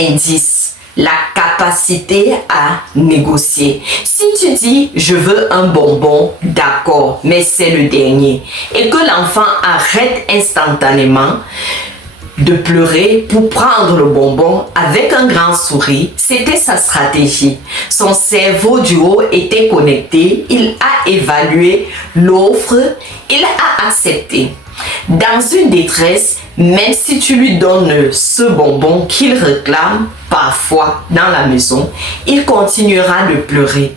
Indice, la capacité à négocier. Si tu dis je veux un bonbon, d'accord, mais c'est le dernier, et que l'enfant arrête instantanément de pleurer pour prendre le bonbon avec un grand sourire, c'était sa stratégie. Son cerveau du haut était connecté, il a évalué l'offre, il a accepté. Dans une détresse, même si tu lui donnes ce bonbon qu'il réclame parfois dans la maison, il continuera de pleurer.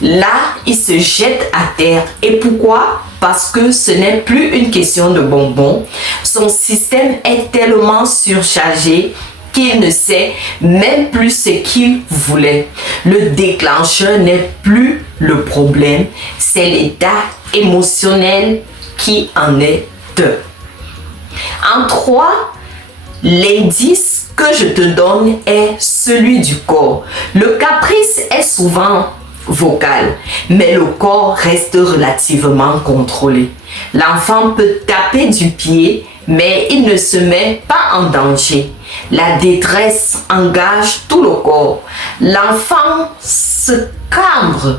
Là, il se jette à terre. Et pourquoi? Parce que ce n'est plus une question de bonbon. Son système est tellement surchargé qu'il ne sait même plus ce qu'il voulait. Le déclencheur n'est plus le problème, c'est l'état émotionnel qui en est un. En 3, l'indice que je te donne est celui du corps. Le caprice est souvent vocal, mais le corps reste relativement contrôlé. L'enfant peut taper du pied, mais il ne se met pas en danger. La détresse engage tout le corps. L'enfant se cambre,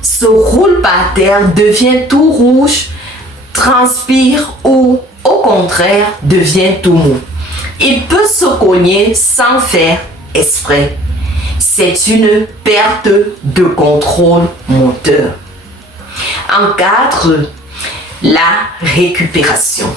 se roule par terre, devient tout rouge, transpire ou au contraire devient tout mou. Il peut se cogner sans faire exprès. C'est une perte de contrôle moteur. En 4, la récupération.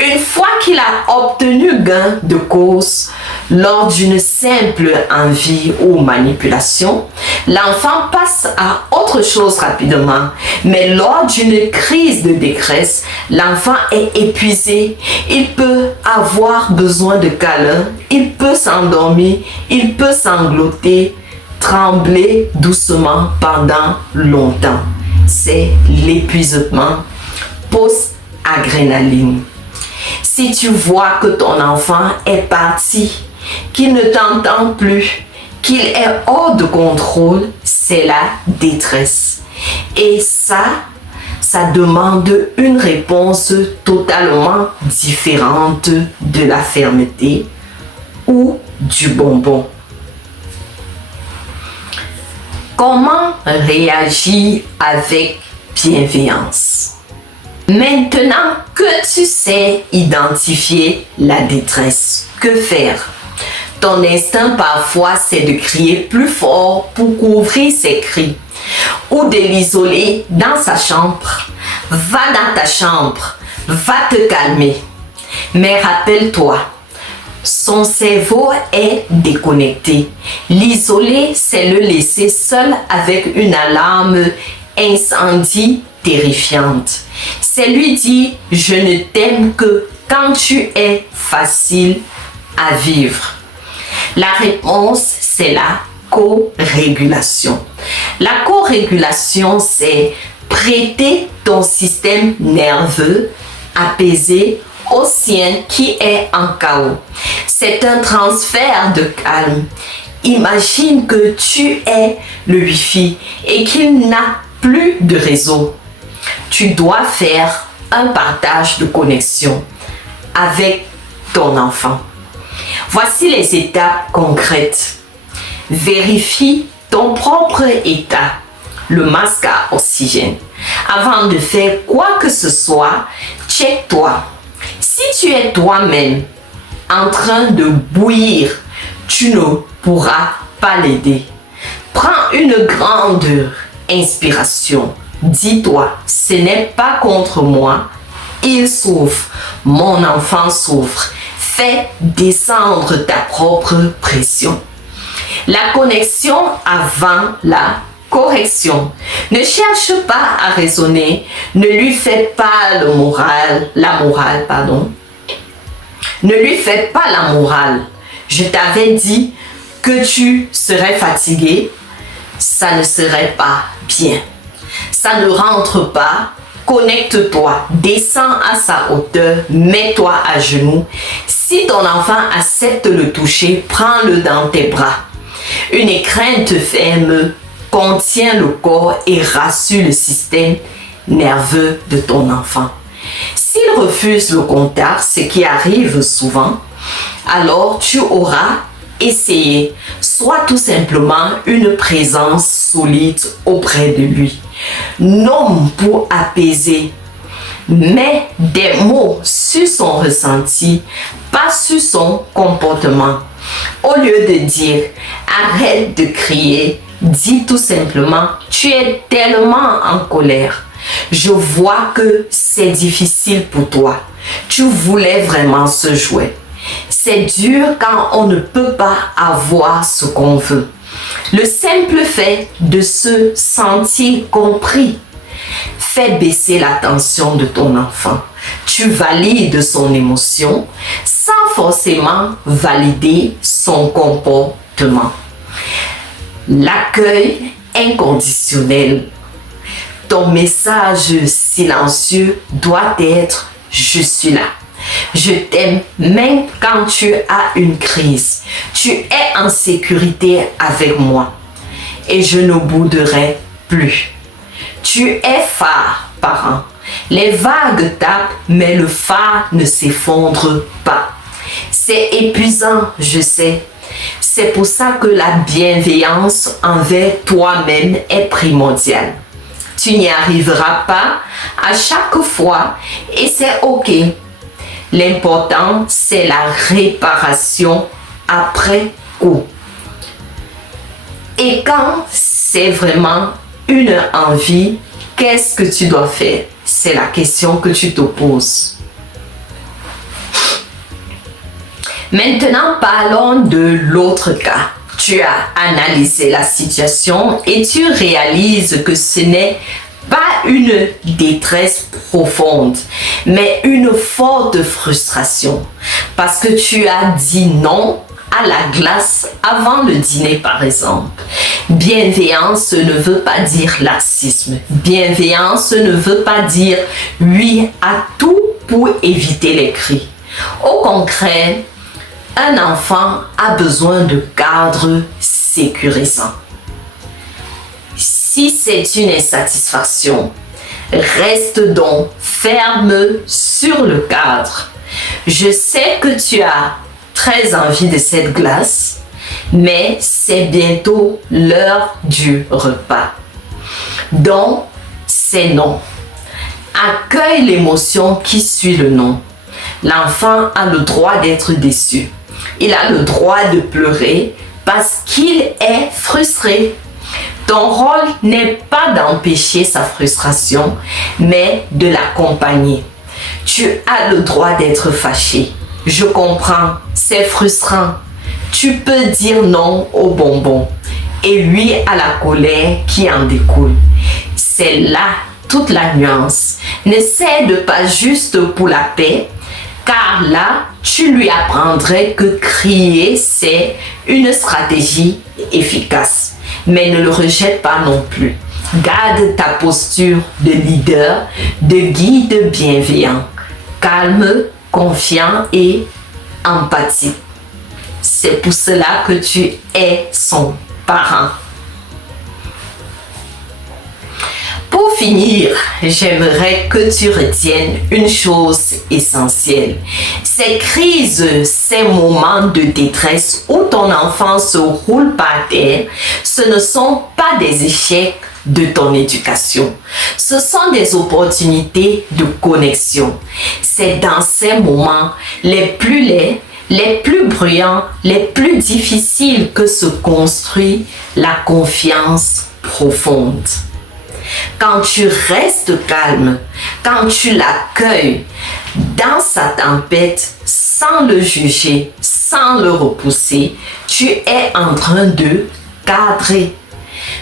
Une fois qu'il a obtenu gain de cause lors d'une simple envie ou manipulation, l'enfant passe à autre chose rapidement. Mais lors d'une crise de détresse, l'enfant est épuisé. Il peut avoir besoin de câlins, il peut s'endormir, il peut sangloter, trembler doucement pendant longtemps. C'est l'épuisement post-adrénaline. Si tu vois que ton enfant est parti, qu'il ne t'entend plus, qu'il est hors de contrôle, c'est la détresse. Et ça demande une réponse totalement différente de la fermeté ou du bonbon. Comment réagir avec bienveillance? Maintenant que tu sais identifier la détresse, que faire? Ton instinct parfois c'est de crier plus fort pour couvrir ses cris ou de l'isoler dans sa chambre. Va dans ta chambre, va te calmer. Mais rappelle-toi, son cerveau est déconnecté. L'isoler, c'est le laisser seul avec une alarme incendie terrifiante. C'est lui dire « Je ne t'aime que quand tu es facile à vivre ». La réponse, c'est la co-régulation. La co-régulation, c'est prêter ton système nerveux apaisé au sien qui est en chaos. C'est un transfert de calme. Imagine que tu es le Wi-Fi et qu'il n'a plus de réseau. Tu dois faire un partage de connexion avec ton enfant. Voici les étapes concrètes. Vérifie ton propre état, le masque à oxygène. Avant de faire quoi que ce soit, check-toi. Si tu es toi-même en train de bouillir, tu ne pourras pas l'aider. Prends une grande inspiration. Dis-toi, ce n'est pas contre moi. Il souffre. Mon enfant souffre. Fais descendre ta propre pression. La connexion avant la correction. Ne cherche pas à raisonner. Ne lui fais pas la morale. Ne lui fais pas la morale. Je t'avais dit que tu serais fatigué. Ça ne serait pas bien. Ça ne rentre pas. Connecte-toi, descends à sa hauteur, mets-toi à genoux. Si ton enfant accepte le toucher, prends-le dans tes bras. Une étreinte ferme contient le corps et rassure le système nerveux de ton enfant. S'il refuse le contact, ce qui arrive souvent, alors tu auras essayer. Sois tout simplement une présence solide auprès de lui. Nomme pour apaiser. Mets des mots sur son ressenti, pas sur son comportement. Au lieu de dire arrête de crier, dis tout simplement tu es tellement en colère. Je vois que c'est difficile pour toi. Tu voulais vraiment ce jouet. C'est dur quand on ne peut pas avoir ce qu'on veut. Le simple fait de se sentir compris fait baisser la tension de ton enfant. Tu valides son émotion sans forcément valider son comportement. L'accueil inconditionnel. Ton message silencieux doit être « Je suis là ». Je t'aime même quand tu as une crise. Tu es en sécurité avec moi et je ne bouderai plus. Tu es phare, parent. Les vagues tapent, mais le phare ne s'effondre pas. C'est épuisant, je sais. C'est pour ça que la bienveillance envers toi-même est primordiale. Tu n'y arriveras pas à chaque fois et c'est ok. L'important, c'est la réparation après coup. Et quand c'est vraiment une envie, qu'est-ce que tu dois faire? C'est la question que tu te poses. Maintenant, parlons de l'autre cas. Tu as analysé la situation et tu réalises que ce n'est pas une détresse profonde, mais une forte frustration. Parce que tu as dit non à la glace avant le dîner, par exemple. Bienveillance ne veut pas dire laxisme. Bienveillance ne veut pas dire oui à tout pour éviter les cris. Au concret, un enfant a besoin de cadres sécurisants. Si c'est une insatisfaction, reste donc ferme sur le cadre. Je sais que tu as très envie de cette glace, mais c'est bientôt l'heure du repas. Donc, c'est non. Accueille l'émotion qui suit le non. L'enfant a le droit d'être déçu. Il a le droit de pleurer parce qu'il est frustré. Ton rôle n'est pas d'empêcher sa frustration, mais de l'accompagner. Tu as le droit d'être fâché. Je comprends, c'est frustrant. Tu peux dire non au bonbon et oui à la colère qui en découle. C'est là toute la nuance. N'essaie de pas juste pour la paix, car là, tu lui apprendrais que crier, c'est une stratégie efficace. Mais ne le rejette pas non plus. Garde ta posture de leader, de guide bienveillant, calme, confiant et empathique. C'est pour cela que tu es son parent. Pour finir, j'aimerais que tu retiennes une chose essentielle. Ces crises, ces moments de détresse où ton enfant se roule par terre, ce ne sont pas des échecs de ton éducation. Ce sont des opportunités de connexion. C'est dans ces moments les plus laids, les plus bruyants, les plus difficiles que se construit la confiance profonde. Quand tu restes calme, quand tu l'accueilles dans sa tempête sans le juger, sans le repousser, tu es en train de cadrer.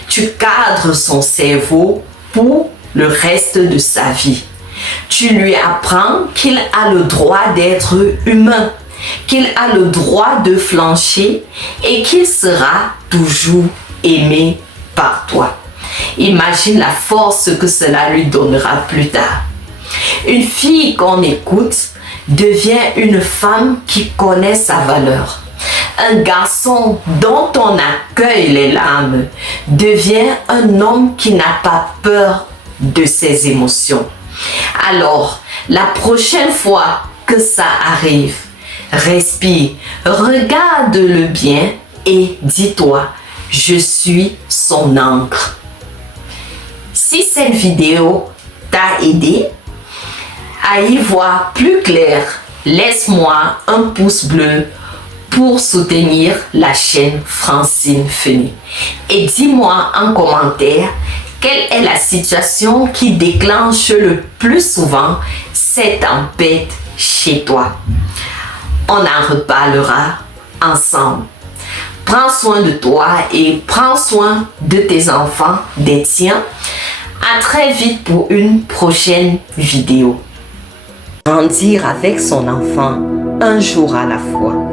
Tu cadres son cerveau pour le reste de sa vie. Tu lui apprends qu'il a le droit d'être humain, qu'il a le droit de flancher et qu'il sera toujours aimé par toi. Imagine la force que cela lui donnera plus tard. Une fille qu'on écoute devient une femme qui connaît sa valeur. Un garçon dont on accueille les larmes devient un homme qui n'a pas peur de ses émotions. Alors, la prochaine fois que ça arrive, Respire, regarde-le bien et dis-toi, je suis son encre. Si cette vidéo t'a aidé à y voir plus clair, laisse-moi un pouce bleu pour soutenir la chaîne Francine Feni. Et dis-moi en commentaire quelle est la situation qui déclenche le plus souvent cette tempête chez toi. On en reparlera ensemble. Prends soin de toi et prends soin de tes enfants, des tiens. À très vite pour une prochaine vidéo. Grandir avec son enfant un jour à la fois.